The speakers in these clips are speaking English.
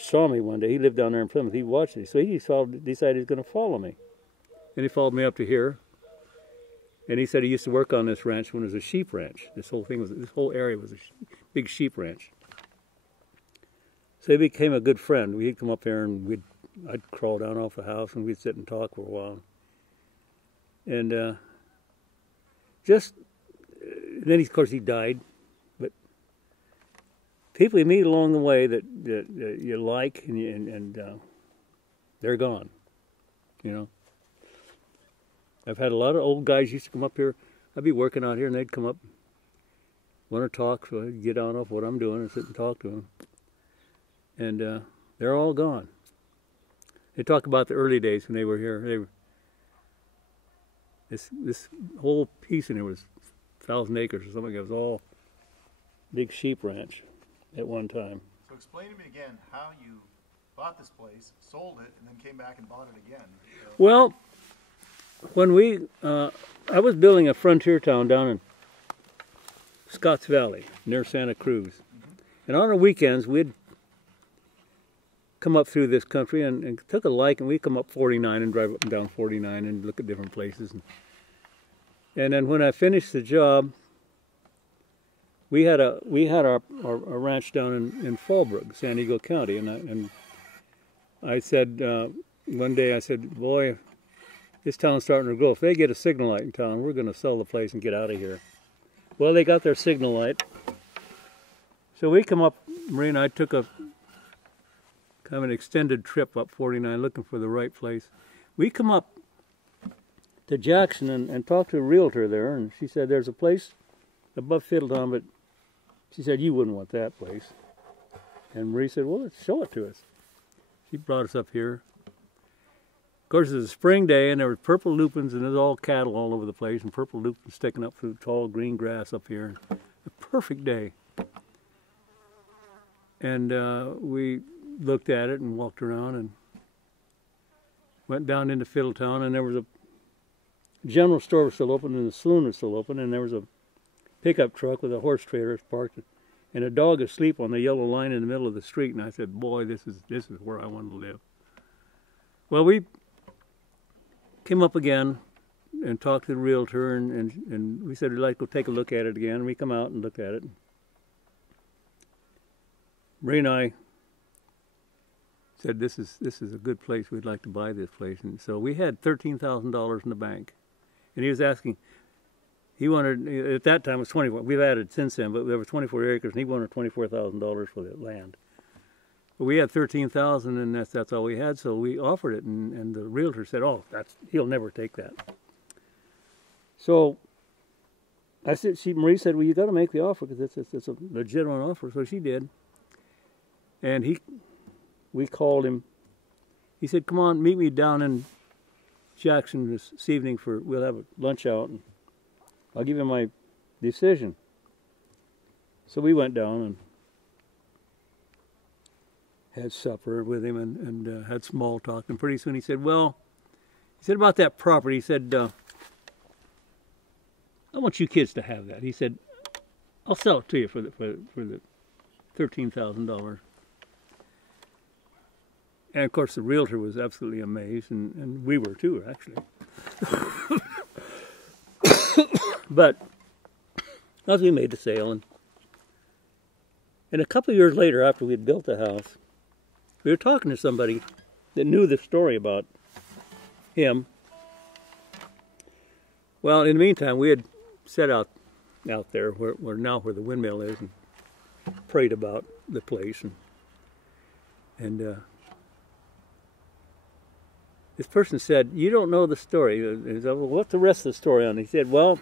saw me one day. He lived down there in Plymouth. He watched it. So he decided he was going to follow me. And he followed me up to here. And he said he used to work on this ranch when it was a sheep ranch. This whole area was a big sheep ranch. So he became a good friend. We'd come up there and I'd crawl down off the house and we'd sit and talk for a while. And then of course he died. But people you meet along the way that you like and they're gone, you know. I've had a lot of old guys used to come up here. I'd be working out here and they'd come up, want to talk, so I'd get on off what I'm doing and sit and talk to them. And they're all gone. They talk about the early days when they were here. This whole piece in here was 1,000 acres or something. It was all big sheep ranch at one time. So explain to me again how you bought this place, sold it, and then came back and bought it again. So. Well, when I was building a frontier town down in Scotts Valley near Santa Cruz. And on our weekends, we'd come up through this country and took a liking. We'd come up 49 and drive up and down 49 and look at different places. And then when I finished the job, we had our ranch down in Fallbrook, San Diego County. And I said, one day I said, boy, this town's starting to grow. If they get a signal light in town, we're going to sell the place and get out of here. Well, they got their signal light. So we come up, Marie and I took a kind of an extended trip up 49 looking for the right place. We come up to Jackson and talked to a realtor there, and she said there's a place above Fiddletown, but she said you wouldn't want that place. And Marie said, well, let's show it to us. She brought us up here. Of course, it was a spring day, and there were purple lupins, and there's all cattle all over the place, and purple lupins sticking up through tall green grass up here. A perfect day. And we looked at it and walked around and went down into Fiddletown, and there was a general store was still open, and the saloon was still open, and there was a pickup truck with a horse trailer parked, and a dog asleep on the yellow line in the middle of the street. And I said, boy, this is where I want to live. Well, we came up again and talked to the realtor, and we said we'd like to go take a look at it again. And we come out and looked at it. Ray and I said, this is a good place. We'd like to buy this place. And so we had $13,000 in the bank. And he was asking, he wanted, at that time it was 24, we've added since then, but there were 24 acres, and he wanted $24,000 for the land. But we had $13,000, and that's all we had, so we offered it, and the realtor said, oh, he'll never take that. So I said, Marie said, well, you got to make the offer, because it's a legitimate offer. So she did. And we called him. He said, come on, meet me down in Jackson this evening we'll have a lunch out, and I'll give you my decision. So we went down and had supper with him and had small talk. And pretty soon he said, well, about that property, he said, I want you kids to have that. He said, I'll sell it to you for the $13,000. And of course the realtor was absolutely amazed, and we were too, actually. But as we made the sale, and a couple of years later, after we had built the house, we were talking to somebody that knew the story about him. Well, in the meantime, we had set out there where the windmill is, and prayed about the place, and this person said, you don't know the story. He said, well, what's the rest of the story on it? He said, well,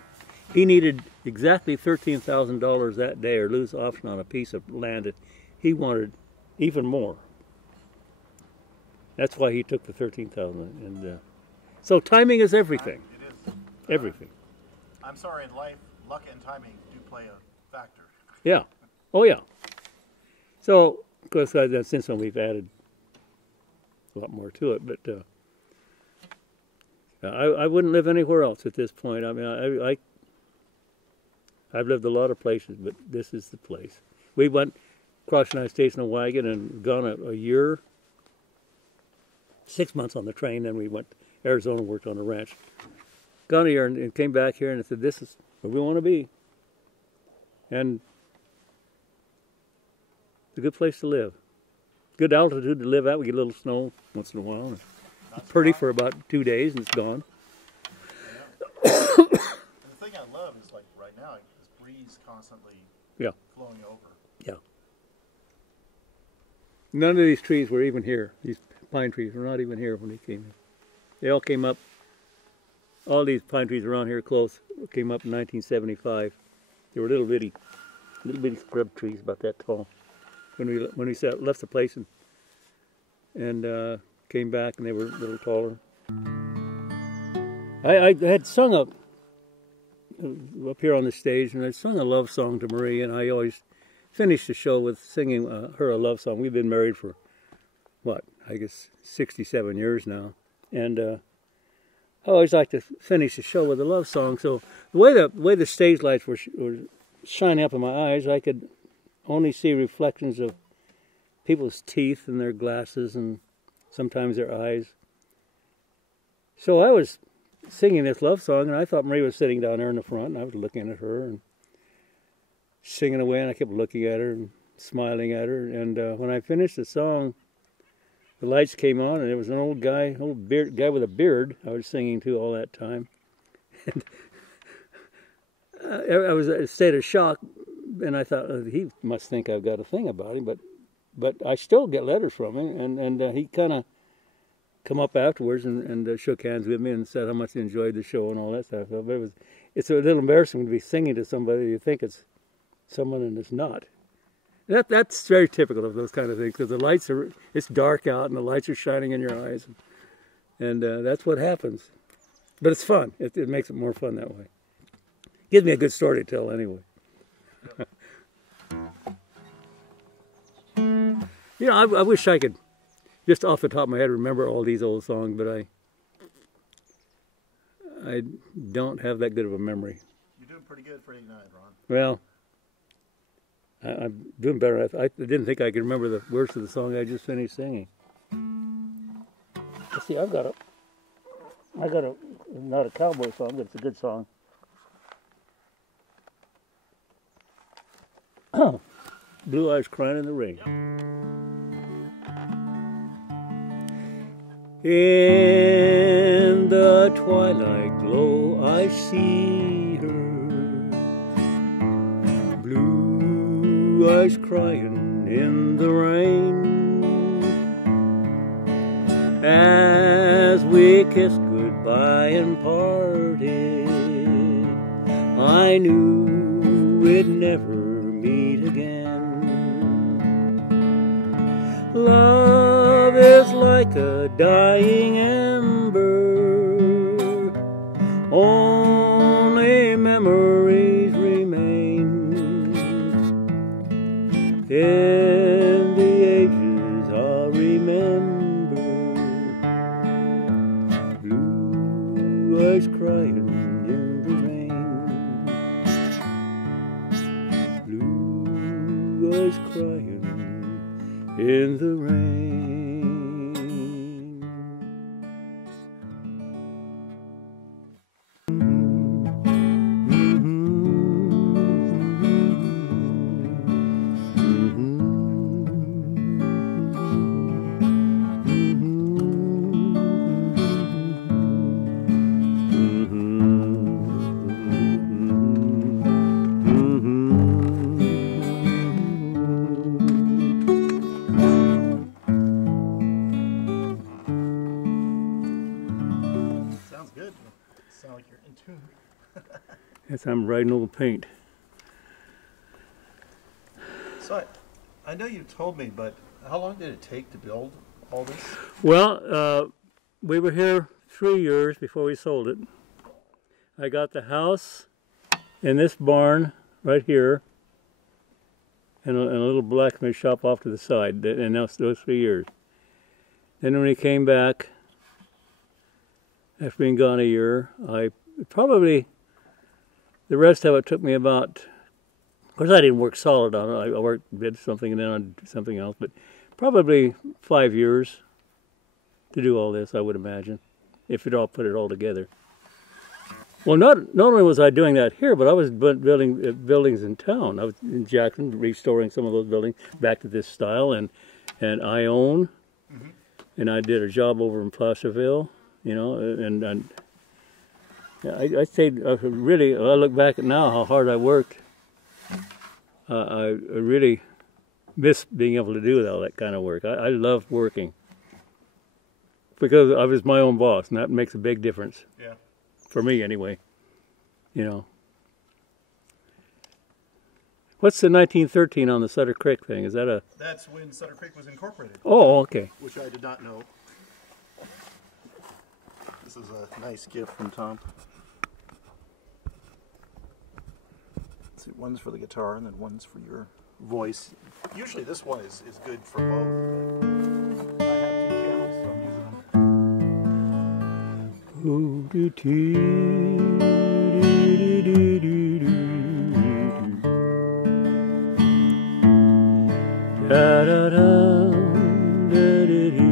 he needed exactly $13,000 that day, or lose option on a piece of land. He wanted even more. That's why he took the $13,000. And so timing is everything. It is. Everything. I'm sorry, in life, luck and timing do play a factor. Yeah. Oh, yeah. So, of course, since then we've added a lot more to it, but I wouldn't live anywhere else at this point. I mean, I've lived a lot of places, but this is the place. We went across the United States in a wagon and gone a year, 6 months on the train. Then we went to Arizona, worked on a ranch. Gone a year and came back here and I said, this is where we want to be. And it's a good place to live. Good altitude to live at. We get a little snow once in a while. It's pretty for about 2 days and it's gone. Yeah. And the thing I love is like right now, this breeze constantly flowing over. Yeah. None of these trees were even here. These pine trees were not even here when they came in. They all came up. All these pine trees around here close came up in 1975. They were little bitty scrub trees about that tall. When we left the place and came back, and they were a little taller. I had sung up here on the stage, and I sung a love song to Marie, and I always finished the show with singing her a love song. We've been married for, what, I guess 67 years now, and I always like to finish the show with a love song. So the way the stage lights were shining up in my eyes, I could only see reflections of people's teeth and their glasses and sometimes their eyes. So I was singing this love song, and I thought Marie was sitting down there in the front, and I was looking at her and singing away, and I kept looking at her and smiling at her. And when I finished the song, the lights came on, and there was an old guy with a beard I was singing to all that time. And I was in a state of shock, and I thought, he must think I've got a thing about him, but I still get letters from him, and he kind of come up afterwards and shook hands with me and said how much he enjoyed the show and all that stuff. But it's a little embarrassing to be singing to somebody you think it's someone and it's not. That's very typical of those kind of things, because it's dark out and the lights are shining in your eyes, and that's what happens. But it's fun. It makes it more fun that way. Gives me a good story to tell anyway. You know, I wish I could, just off the top of my head, remember all these old songs, but I don't have that good of a memory. You're doing pretty good for 89, Ron. Well, I'm doing better. I didn't think I could remember the words of the song I just finished singing. Let's see, I got not a cowboy song, but it's a good song. Blue Eyes Crying in the Rain. In the twilight glow I see her, blue eyes crying in the rain. As we kissed goodbye and parted, I knew we'd never meet again. Love is like a dying ember, only memories remain. In the ages I'll remember, blue eyes crying in the rain, blue eyes crying in the rain. Yes, I'm riding old paint. So I know you told me, but how long did it take to build all this? Well, we were here 3 years before we sold it. I got the house in this barn right here, and a little blacksmith shop off to the side, and those 3 years. Then when we came back, after being gone a year, the rest of it took me about course, I didn't work solid on it. I worked, did something, and then I did something else. But probably 5 years to do all this, I would imagine, if it all put it all together. Well, not only was I doing that here, but I was building buildings in town. I was in Jackson, restoring some of those buildings back to this style, and I own, and I did a job over in Placerville, you know, and I stayed really. I look back at now how hard I worked. I really miss being able to do all that kind of work. I love working because I was my own boss, and that makes a big difference. Yeah. For me, anyway. You know. What's the 1913 on the Sutter Creek thing? Is that a... That's when Sutter Creek was incorporated. Oh, okay. Which I did not know. This is a nice gift from Tom. Let's see, one's for the guitar and then one's for your voice. Usually this one is good for both. But I have 2 channels, so I'm using them. Da da da da dee dee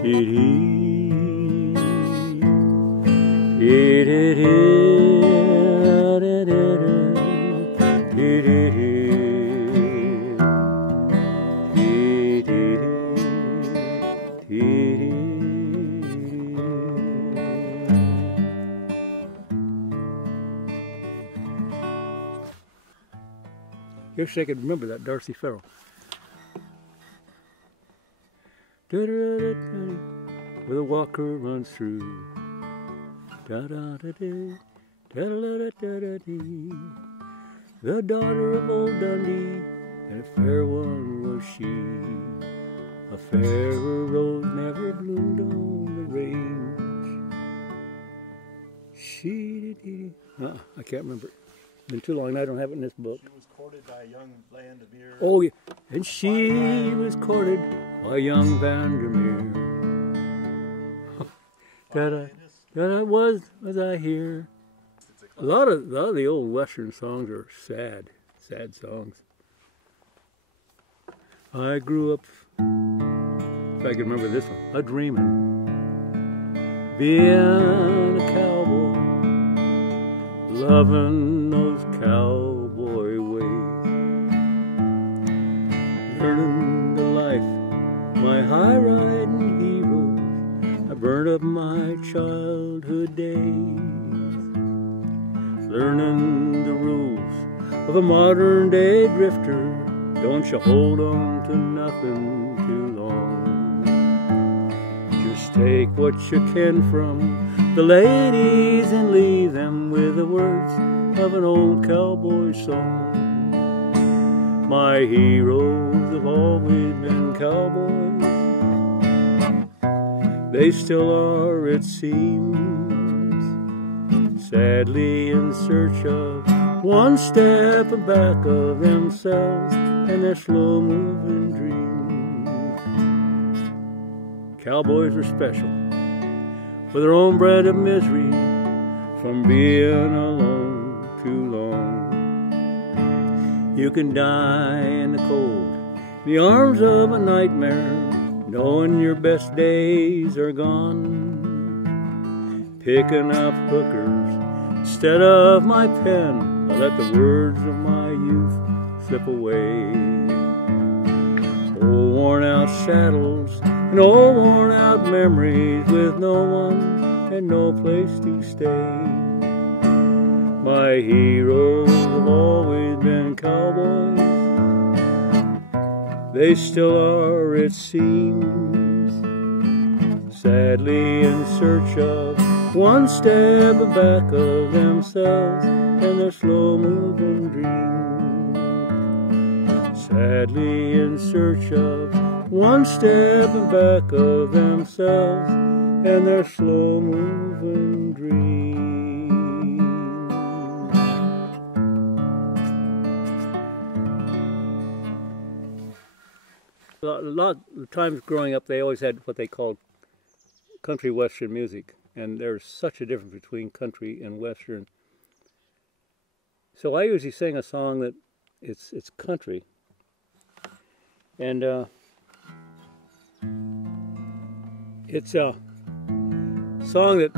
dee Wish I could remember that Darcy Farrell. Where the walker runs through. The daughter of old Dundee, and a fair one was she. A fairer rose never bloomed on the range. She did. I can't remember it. Been too long, and I don't have it in this book. She was courted by a young Vandermeer. Oh, yeah. And she was courted by young Vandermeer. that was I hear. A lot of the old Western songs are sad songs. I grew up, if I can remember this one, a dreaming, being a cowboy, loving those cowboy ways, learning the life, my high riding heroes. I burned up my childhood days, learning the rules of a modern day drifter. Don't you hold on to nothing too long. Just take what you can from the ladies and leave them with the words of an old cowboy song. My heroes have always been cowboys. They still are, it seems, sadly in search of one step back of themselves and their slow-moving dreams. Cowboys are special, with their own brand of misery from being alone too long. You can die in the cold, the arms of a nightmare, knowing your best days are gone. Picking up hookers instead of my pen, I let the words of my youth slip away. Old worn out saddles and old worn out memories with no one and no place to stay. My heroes have always been cowboys. They still are, it seems, sadly in search of one step back of themselves and their slow-moving dreams. Sadly in search of one step back of themselves and their slow-moving dreams. A lot of times growing up, they always had what they called country western music, and there's such a difference between country and western. So I usually sing a song that it's country, and it's a song that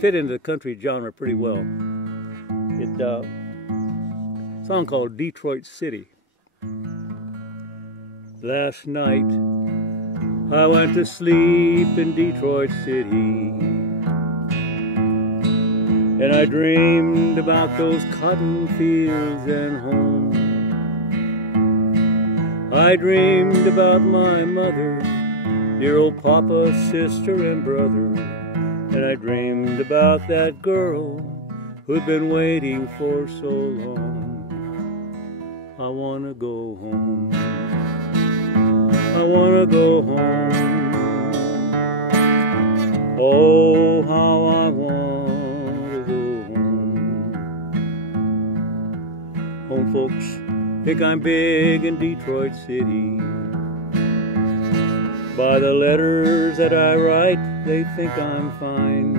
fit into the country genre pretty well. It's a song called Detroit City. Last night I went to sleep in Detroit City, and I dreamed about those cotton fields and home. I dreamed about my mother, dear old papa, sister, and brother. And I dreamed about that girl who'd been waiting for so long. I wanna go home. I wanna go home. Oh, how I want to go home. Home folks think I'm big in Detroit City. By the letters that I write, they think I'm fine.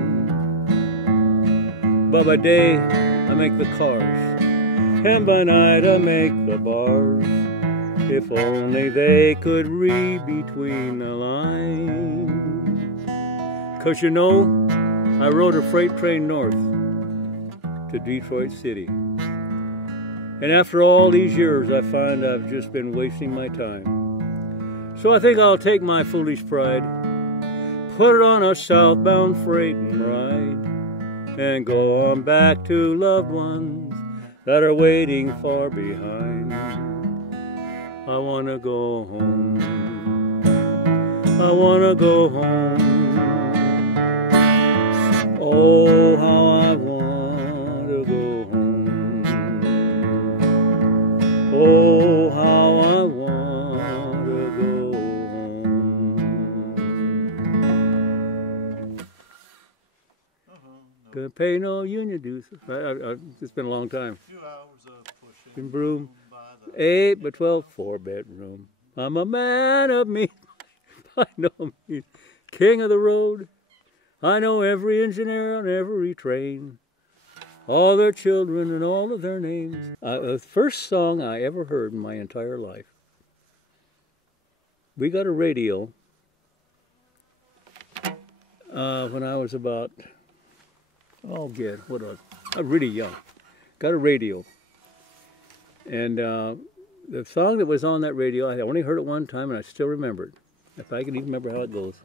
But by day, I make the cars, and by night I make the bars. If only they could read between the lines. 'Cause you know, I rode a freight train north to Detroit City. And after all these years, I find I've just been wasting my time. So I think I'll take my foolish pride, put it on a southbound freight and ride, and go on back to loved ones that are waiting far behind. I wanna go home. I wanna go home. Oh, how I want to go home. Oh, how I want to go home. Gonna pay no union dues. It's been a long time. In Broome, 8 by 12, 4-bedroom. I'm a man of means. I know me, king of the road. I know every engineer on every train, all their children and all of their names. The first song I ever heard in my entire life. We got a radio when I was about, I was really young. Got a radio. And the song that was on that radio, I only heard it one time and I still remember it. If I can even remember how it goes.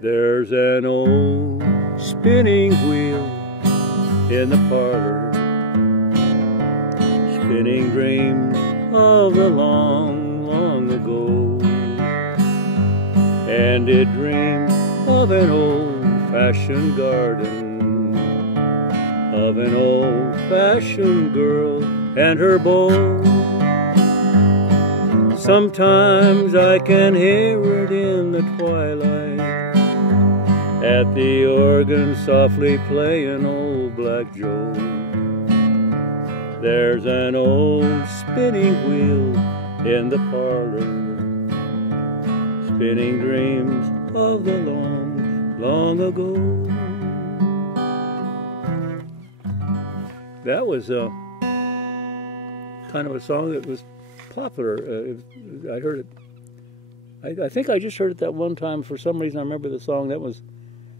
There's an old spinning wheel in the parlor, spinning dreams of the long, long ago. And it dreams of an old-fashioned garden, of an old-fashioned girl and her beau. Sometimes I can hear it in the twilight, at the organ softly playing Old Black Joe. There's an old spinning wheel in the parlor, spinning dreams of the long, long ago. That was kind of a song that was popular. I heard it. I think I just heard it that one time. For some reason, I remember the song.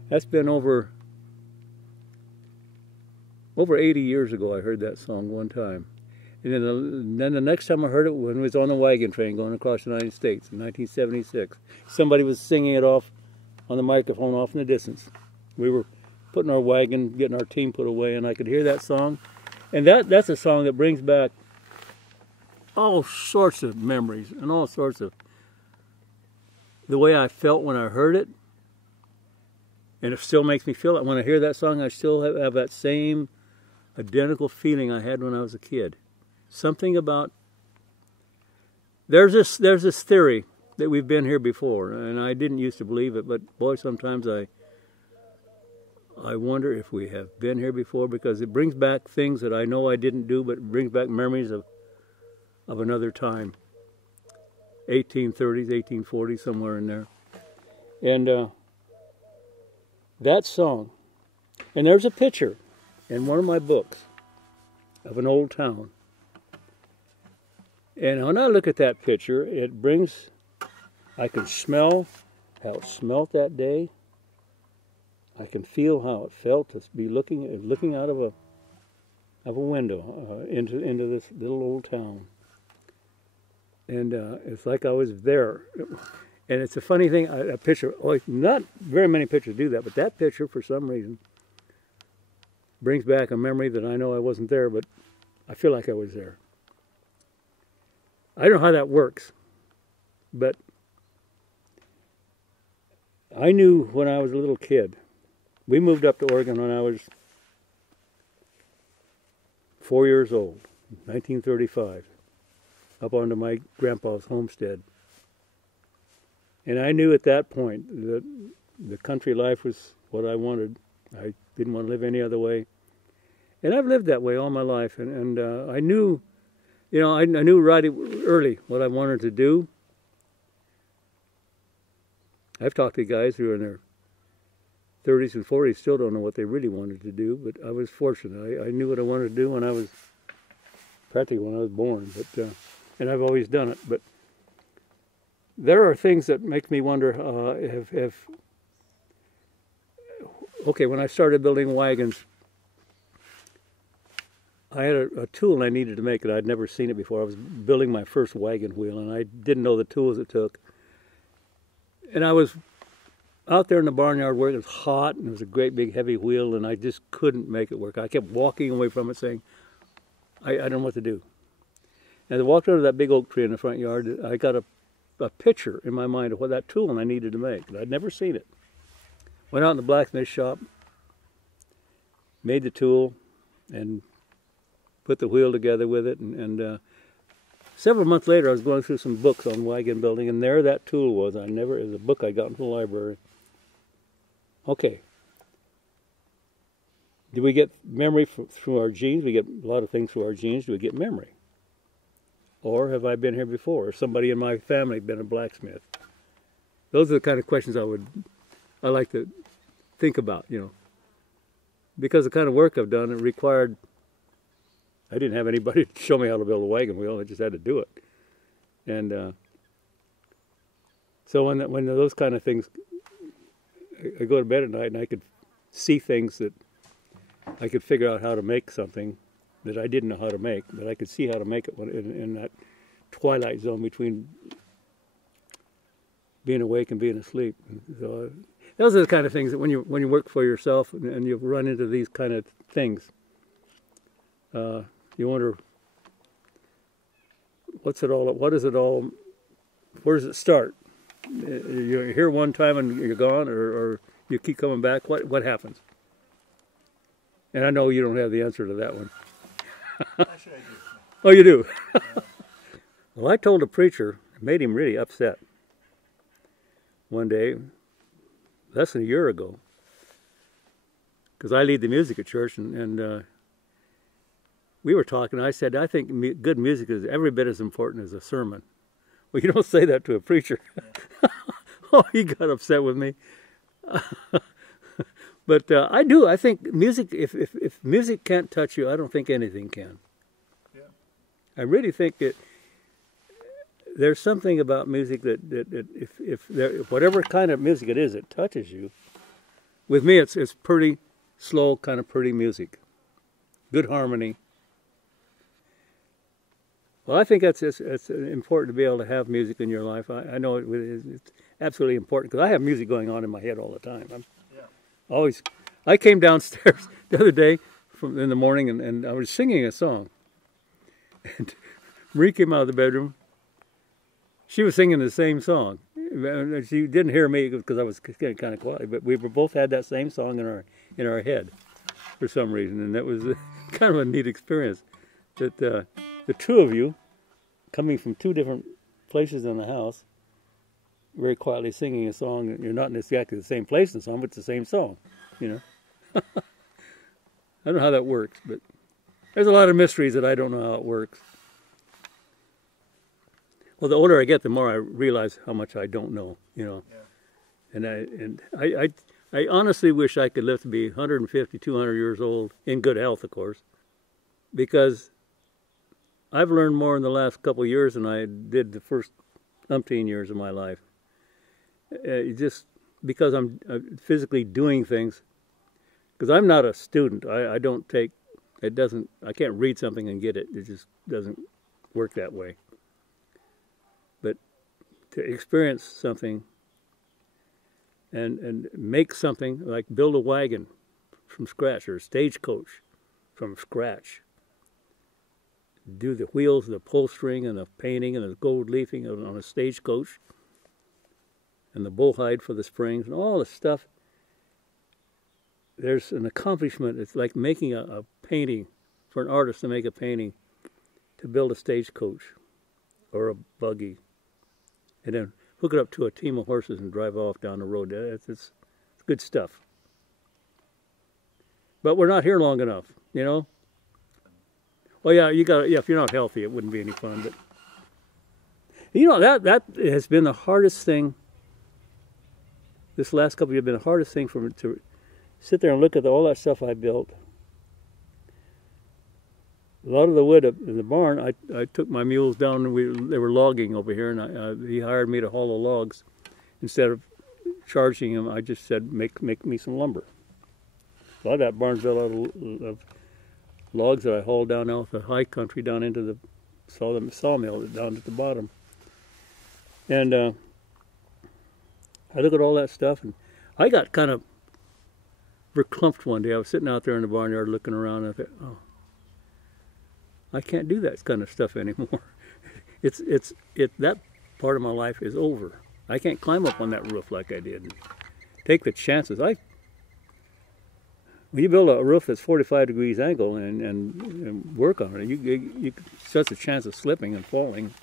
That's been over 80 years ago. I heard that song one time, and then the next time I heard it when it was on the wagon train going across the United States in 1976. Somebody was singing it off on the microphone off in the distance. We were putting our wagon, getting our team put away, and I could hear that song. And that's a song that brings back all sorts of memories and all sorts of the way I felt when I heard it. And it still makes me feel it. When I hear that song, I still have that same identical feeling I had when I was a kid. Something about, there's this theory that we've been here before, and I didn't used to believe it, but boy, sometimes I wonder if we have been here before, because it brings back things that I know I didn't do, but it brings back memories of another time. 1830s, 1840s, somewhere in there. And that song. And there's a picture in one of my books of an old town. And when I look at that picture, it brings, I can smell how it smelt that day. I can feel how it felt to be looking out of a window into this little old town. And it's like I was there. And it's a funny thing, a picture, not very many pictures do that, but that picture, for some reason, brings back a memory that I know I wasn't there, but I feel like I was there. I don't know how that works, but I knew when I was a little kid. We moved up to Oregon when I was 4 years old, 1935, up onto my grandpa's homestead. And I knew at that point that the country life was what I wanted. I didn't want to live any other way. And I've lived that way all my life. And I knew, I knew right early what I wanted to do. I've talked to guys who are in their 30s and 40s still don't know what they really wanted to do, but I was fortunate. I knew what I wanted to do when I was, practically when I was born, but and I've always done it. But there are things that make me wonder okay, when I started building wagons, I had a tool I needed to make it. I'd never seen it before. I was building my first wagon wheel, and I didn't know the tools it took. And I was out there in the barnyard where it was hot, and it was a great big heavy wheel, and I just couldn't make it work. I kept walking away from it saying, I don't know what to do. And I walked under that big oak tree in the front yard. I got a picture in my mind of what that tool I needed to make. I'd never seen it. Went out in the blacksmith shop, made the tool, and put the wheel together with it. And several months later, I was going through some books on wagon building, and there that tool was. It was a book I got from the library. Okay. Do we get memory through our genes? We get a lot of things through our genes. Do we get memory? Or have I been here before? Or somebody in my family been a blacksmith? Those are the kind of questions I like to think about, Because the kind of work I've done, it required, I didn't have anybody to show me how to build a wagon wheel. I just had to do it. And so when those kind of things, I go to bed at night and I could see things that I could figure out how to make something that I didn't know how to make, but I could see how to make it in that twilight zone between being awake and being asleep. And so those are the kind of things that when you work for yourself and you run into these kind of things, you wonder, what's it all? What is it all? Where does it start? You're here one time and you're gone, or you keep coming back. What happens? And I know you don't have the answer to that one. Actually, I do. Oh, you do? Well, I told a preacher, it made him really upset one day, less than a year ago, because I lead the music at church, and we were talking. I said, I think good music is every bit as important as a sermon. Well, you don't say that to a preacher. Yeah. Oh, he got upset with me. But I do. I think music, if music can't touch you, I don't think anything can. Yeah. I really think that there's something about music that if whatever kind of music it is, it touches you. With me, it's pretty slow, kind of pretty music. Good harmony. Well, I think it's important to be able to have music in your life. I know it's absolutely important, because I have music going on in my head all the time. I came downstairs the other day in the morning, and I was singing a song. And Marie came out of the bedroom. She was singing the same song. She didn't hear me because I was kind of quiet, but we both had that same song in our head for some reason, and that was kind of a neat experience. That the two of you, coming from two different places in the house, very quietly singing a song, and you're not in exactly the same place in the song, but it's the same song, I don't know how that works, but there's a lot of mysteries that I don't know how it works. Well, the older I get, the more I realize how much I don't know, Yeah. And I I honestly wish I could live to be 150, 200 years old, in good health, of course, because I've learned more in the last couple of years than I did the first umpteen years of my life. Just because I'm physically doing things, because I'm not a student. I don't take, I can't read something and get it. It just doesn't work that way. But to experience something and make something, like build a wagon from scratch, or a stagecoach from scratch, do the wheels, the upholstering, and the painting, and the gold leafing on a stagecoach, and the bull hide for the springs, and all the stuff. There's an accomplishment. It's like making a painting, for an artist to make a painting, to build a stagecoach or a buggy, and then hook it up to a team of horses and drive off down the road. It's good stuff. But we're not here long enough, you know. Well, yeah, if you're not healthy, it wouldn't be any fun. But you know, that has been the hardest thing. This last couple of years have been the hardest thing for me to sit there and look at all that stuff I built. A lot of the wood in the barn, I took my mules down, and they were logging over here, and he hired me to haul the logs. Instead of charging him, I just said, make me some lumber. A lot of that barn's built out of logs that I hauled down out the high country down into the sawmill down at the bottom. And I look at all that stuff, and I got kind of verklempt one day. I was sitting out there in the barnyard looking around, and I thought, oh, I can't do that kind of stuff anymore. That part of my life is over. I can't climb up on that roof like I did. Take the chances. When you build a roof that's 45 degrees angle and work on it, you such a chance of slipping and falling.